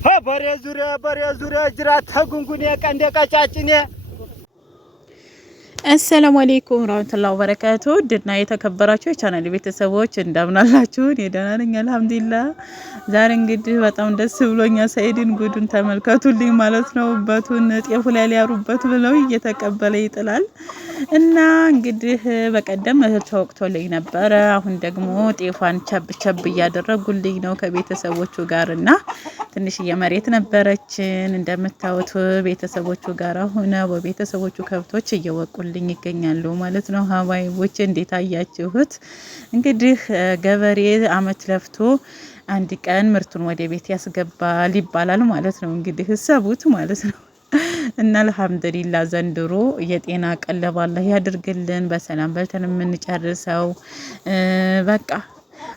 በሬ ዙሪያ ጅራት ተጉንጉኔ ቀንደ ቀጫጭኔ አሰላሙ አለይኩም ወራህመቱላሂ ወበረካቱ። ድና የተከበራችሁ የቻናል ቤተሰቦች እንደምናላችሁ ደህና ነኝ አልሐምዱሊላህ። ዛሬ እንግዲህ በጣም ደስ ብሎኛል። ሰኢድን ጉዱን ተመልከቱልኝ ማለት ነው። በቱን ጤፉ ላይ ሊያሩበት ብለው እየተቀበለ ይጥላል እና እንግዲህ በቀደም እህል ተወቅቶልኝ ነበረ። አሁን ደግሞ ጤፏን ቸብ እያደረጉልኝ ነው ከቤተሰቦቹ ጋርና ትንሽ የመሬት ነበረችን እንደምታዩት ቤተሰቦቹ ጋር ሆነ በቤተሰቦቹ ከብቶች እየወቁልኝ ይገኛሉ ማለት ነው። ሀባይቦች እንዴት አያችሁት? እንግዲህ ገበሬ አመት ለፍቶ አንድ ቀን ምርቱን ወደ ቤት ያስገባል ይባላል ማለት ነው። እንግዲህ ሰቡት ማለት ነው። እና አልሐምዱሊላህ ዘንድሮ የጤና ቀለብ አላህ ያድርግልን። በሰላም በልተን የምንጨርሰው በቃ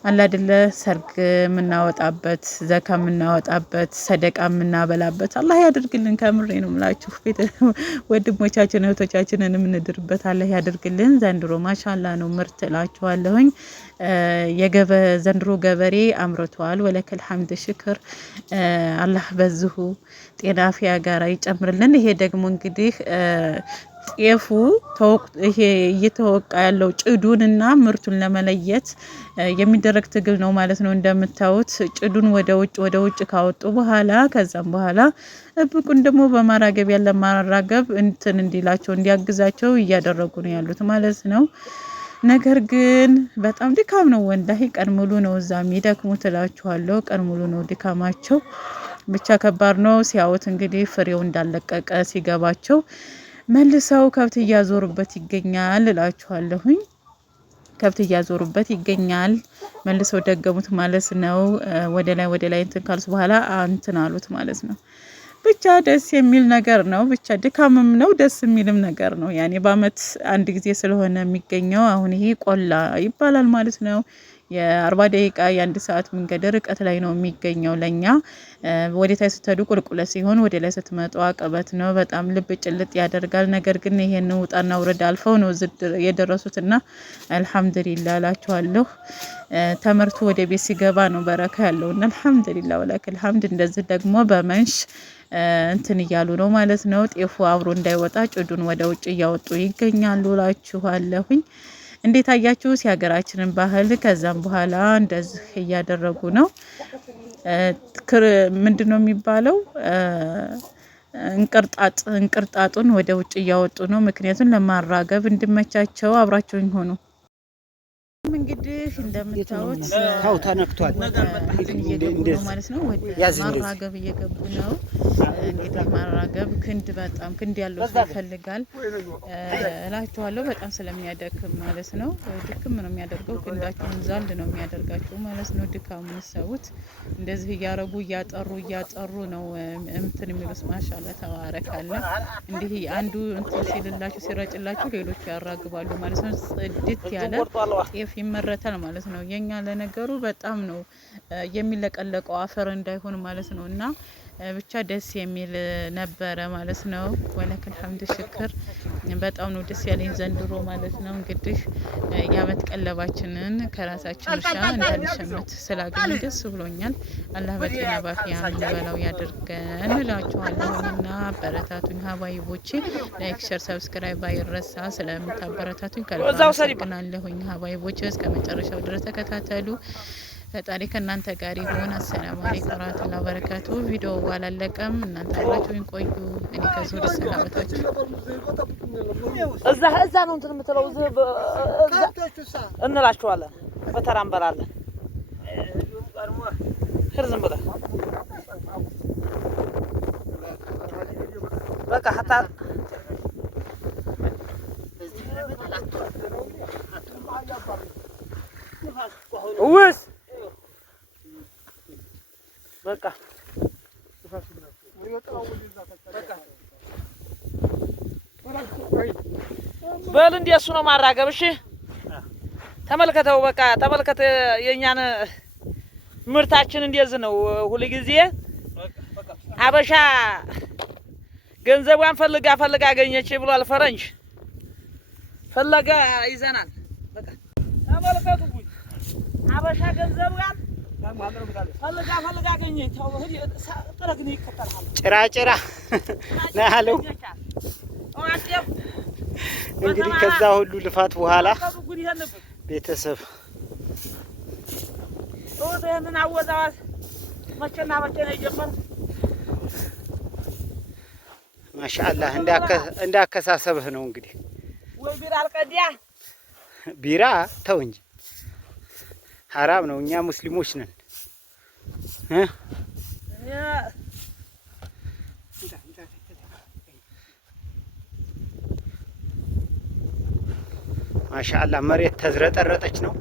አላ አይደለ ሰርግ የምናወጣበት ዘካ የምናወጣበት ሰደቃ የምናበላበት አላህ ያድርግልን። ከምሬ ነው የምላችሁ። ወንድሞቻችን እህቶቻችንን የምንድርበት አላህ ያድርግልን። ዘንድሮ ማሻአላ ነው ምርት እላችኋለሁኝ። ዘንድሮ ገበሬ አምርቷል። ወለከል ሐምድ ሽክር አላህ በዚሁ ጤና አፍያ ጋራ ይጨምርልን። ይሄ ደግሞ እንግዲህ ጤፉ ይሄ እየተወቃ ያለው ጭዱንና ምርቱን ለመለየት የሚደረግ ትግል ነው ማለት ነው። እንደምታዩት ጭዱን ወደ ውጭ ካወጡ በኋላ ከዛም በኋላ እብቁን ደግሞ በማራገብ ያለ ማራገብ እንትን እንዲላቸው እንዲያግዛቸው እያደረጉ ነው ያሉት ማለት ነው። ነገር ግን በጣም ድካም ነው ወላሂ። ቀን ሙሉ ነው እዛ የሚደክሙት እላችኋለሁ። ቀን ሙሉ ነው ድካማቸው። ብቻ ከባድ ነው። ሲያዩት እንግዲህ ፍሬው እንዳለቀቀ ሲገባቸው መልሰው ከብት እያዞሩበት ይገኛል እላችኋለሁኝ። ከብት እያዞሩበት ይገኛል። መልሰው ደገሙት ማለት ነው። ወደ ላይ እንትን ካልስ በኋላ እንትን አሉት ማለት ነው። ብቻ ደስ የሚል ነገር ነው። ብቻ ድካምም ነው ደስ የሚልም ነገር ነው። ያኔ በአመት አንድ ጊዜ ስለሆነ የሚገኘው አሁን ይሄ ቆላ ይባላል ማለት ነው። የ40 ደቂቃ የ1 ሰዓት መንገድ ርቀት ላይ ነው የሚገኘው ለኛ። ወደ ታች ስትሄዱ ቁልቁለት ሲሆን ወደ ላይ ስትመጡ አቀበት ነው። በጣም ልብ ጭልጥ ያደርጋል። ነገር ግን ይሄን ውጣና ውረድ አልፈው ነው የደረሱትና አልሐምዱሊላህ እላችኋለሁ። ተመርቶ ወደ ቤት ሲገባ ነው በረካ ያለውና አልሐምዱሊላህ ወለከል ሐምድ። እንደዚህ ደግሞ በመንሽ እንትን እያሉ ነው ማለት ነው። ጤፉ አብሮ እንዳይወጣ ጭዱን ወደ ውጭ እያወጡ ይገኛሉ እላችኋለሁኝ። እንዴት አያችሁ የሀገራችንን ባህል? ከዛም በኋላ እንደዚህ እያደረጉ ነው። ምንድነው የሚባለው? እንቅርጣጡን ወደ ውጭ እያወጡ ነው። ምክንያቱም ለማራገብ እንዲመቻቸው አብራቸውኝ ሆኑ። እንግዲህ እንደምታዩት ታው ተነክቷል ማለት ነው። ወደ ማራገብ እየገቡ ነው። እንግዲህ ማራገብ በጣም ክንድ ያለው ሰው ይፈልጋል እላችኋለሁ። በጣም ስለሚያደክም ማለት ነው። ድክም ነው የሚያደርገው። ክንዳችሁን ዛል ነው የሚያደርጋችሁ ማለት ነው። ድካሙን ሰውት እንደዚህ እያረጉ እያጠሩ ነው እንትን የሚሉት ማሻአላ ተባረካለ። እንዲህ አንዱ እንትን ሲልላችሁ ሲረጭላችሁ ሌሎቹ ያራግባሉ ማለት ነው። ጽድት ያለ ጤፍ ይመረታል ማለት ነው። የኛ ለነገሩ በጣም ነው የሚለቀለቀው አፈር እንዳይሆን ማለት ነው። እና ብቻ ደስ የሚል ነበረ ማለት ነው። ወለከል ሐምድ ሽክር በጣም ነው ደስ ያለኝ ዘንድሮ ማለት ነው። እንግዲህ የአመት ቀለባችንን ከራሳችን እርሻ እንዳንሸምት ስላገኘ ደስ ብሎኛል። አላህ በጤና ባፊያ እንበላው ያድርገን እላችኋለሁና አበረታቱኝ ሀባይቦቼ። ላይክ ሼር ሰብስክራይብ አይረሳ። ስለምታበረታቱኝ ከልብ አመሰግናለሁኝ ሀባይቦቼ። እስከ መጨረሻው ድረስ ተከታተሉ። ፈጣሪ ከእናንተ ጋር ይሁን። አሰላሙ አለይኩም ወራህመቱላሂ ወበረካቱ። ቪዲዮ አላለቀም። እናንተ አብራችሁኝ ቆዩ። እኔ ከዚህ ወደ ሰላምታችሁ እዛ ነው እንትን የምትለው እንላችኋለን። በተራ እንበላለን። ዝም ብለህ በቃ ሀታ ውስ በቃ በል እንደሱ ነው ማራገብ። እሺ ተመልከተው፣ በቃ ተመልከተ። የኛን ምርታችን እንደዚህ ነው። ሁሉ ጊዜ አበሻ ገንዘቧን ፈልጋ አገኘች ብሏል ፈረንጅ። ፈለጋ ይዘናል። በቃ ተመልከቱ። አበሻ ገንዘቧን ፈልጋ አገኘኝ። ተው ጥረግን ይከተልሃል። ጭራ ነው ያለው። እንግዲህ ከዛ ሁሉ ልፋት በኋላ ቤተሰብ ይሄንን አወዛዋዝ መቼና መቼ ነው የጀመረው? ማሻአላህ እንዳከሳሰብህ ነው እንግዲህ። ወይ ቢራ አልቀዲያ ቢራ ተው እንጂ ሐራም ነው። እኛ ሙስሊሞች ነን። ማሻአላህ መሬት ተዝረጠረጠች ነው።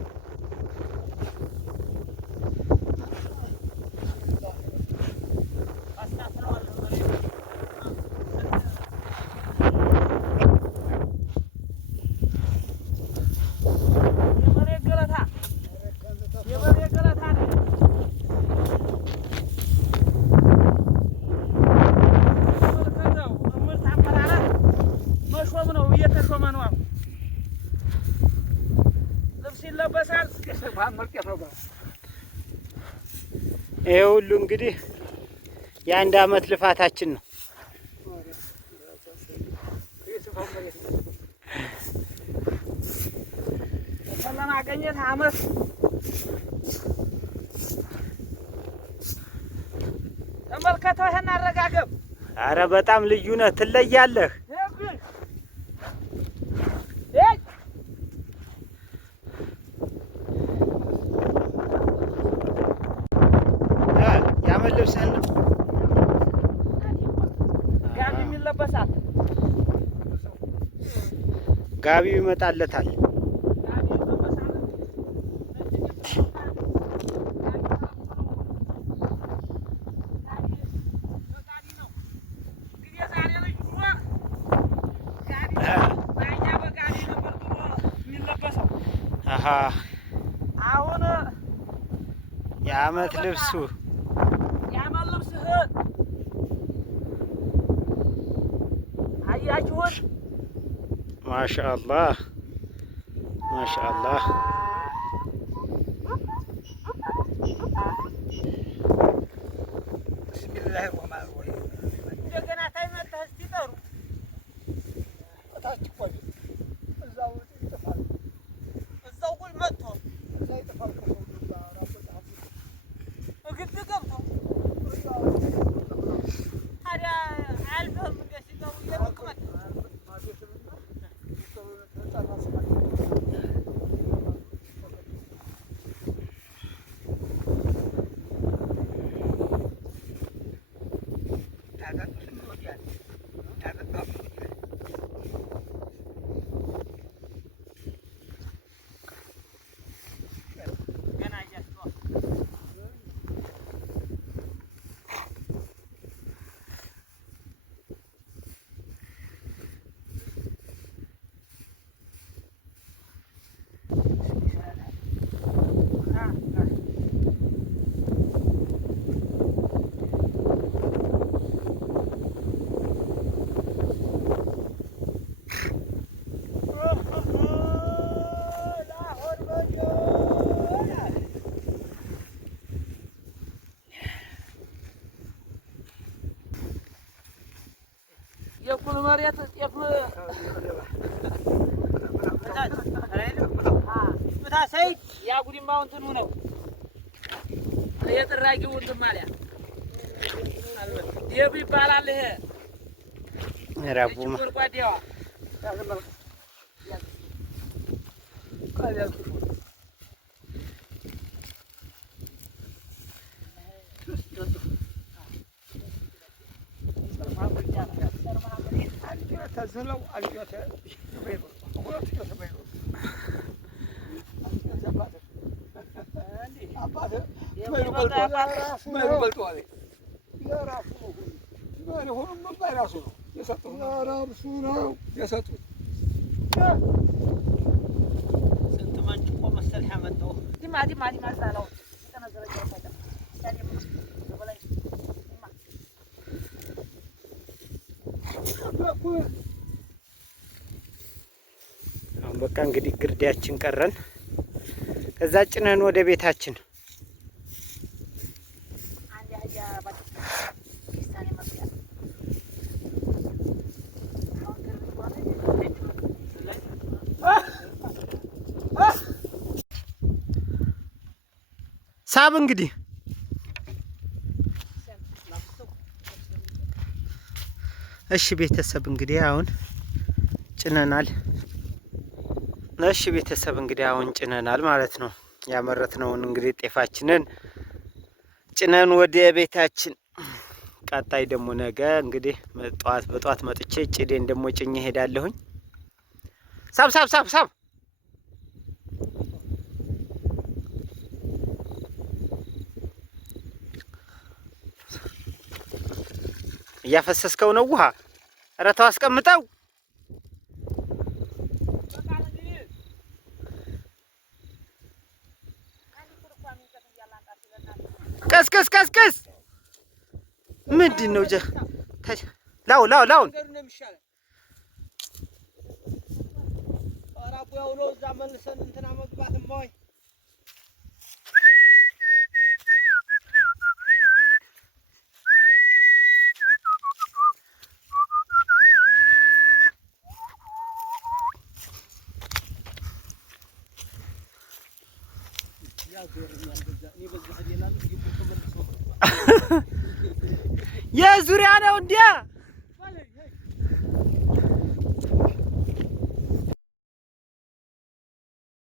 ይሄ ሁሉ እንግዲህ የአንድ አመት ልፋታችን ነው። ለማገኘት አመት ተመልከተው። ይሄን አረጋገብ። አረ በጣም ልዩ ነህ፣ ትለያለህ። ያመል ልብስህን ነው ጋቢ የሚለበሳል። ጋቢው ይመጣለታል። አሁን የአመት ልብሱ የአመት ልብስህ አያችሁት? ማሻአላህ ማሻአላህ። ቢስሚላሂ ረህማን ረሂም። እንደገና ታይመጣህ እስቲ ጠሩ ታች ቆይ እዛው ይጠፋል። እዛው ቁል መጥቶ እዛ ይጠፋል። እግድ ገብቶ ታዲያ አልፈህም እንደ ሲጠሩ እየሮጥክ መጣህ። የኩል መሬት የኩል ሰይድ ያጉዲማው እንትኑ ነው የጥራጊው እንትን ማሊያ የቡ ይባላል። ይሄ ረቡማ ጓዴዋ ተዝለው አልጆተ በይሩ ወጥ ተበይሩ አባቴ በይሩ በልቷል። የራሱ ነው ሁሉም ባይራሱ ነው የሰጡት። የራሱ ነው የሰጡት። ስንት መንጭቆ መሰል ያመጣው ዲማ ዛለው ተነዘረጀ ፈታ ታዲያ በላይ አሁን በቃ እንግዲህ ግርዳችን ቀረን። ከዛ ጭነን ወደ ቤታችን ሳብ እንግዲህ እሺ ቤተሰብ እንግዲህ አሁን ጭነናል። እሺ ቤተሰብ እንግዲህ አሁን ጭነናል ማለት ነው። ያመረትነውን እንግዲህ ጤፋችንን ጭነን ወደ ቤታችን። ቀጣይ ደግሞ ነገ እንግዲህ በጧት መጥቼ ጭዴን ደግሞ ጭኜ ሄዳለሁኝ። ሳብ ሳብ ሳብ ሳብ እያፈሰስከው ነው ውሃ። ኧረ ተው አስቀምጠው። ቀስቀስ ቀስቀስ ምንድን ነው? ላውን የዙሪያ ነው እንዲያ